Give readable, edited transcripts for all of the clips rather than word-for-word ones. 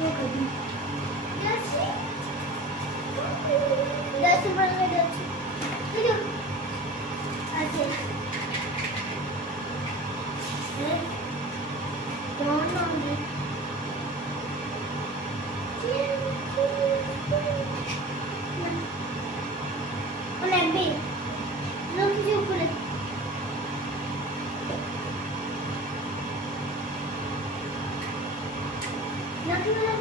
वो कभी जैसे जैसे बन गया जैसे ठीक है ऐसे कौन होंगे उन्हें भी लोग किसी ऊपर लगी रहा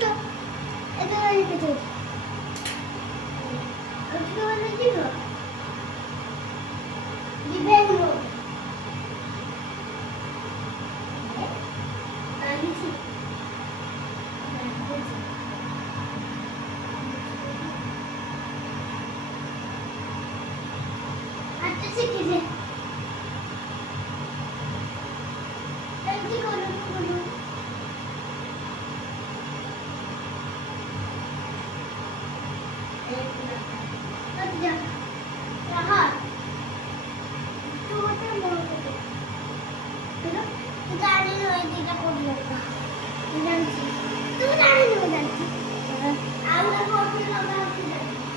तो इधर आई पे तो उसके बाद नहीं हो डिबेट हो आगे से अच्छे से कीजिए जल्दी करो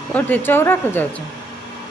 କୋଉଠି ଚଉରାକୁ ଯାଉଛ?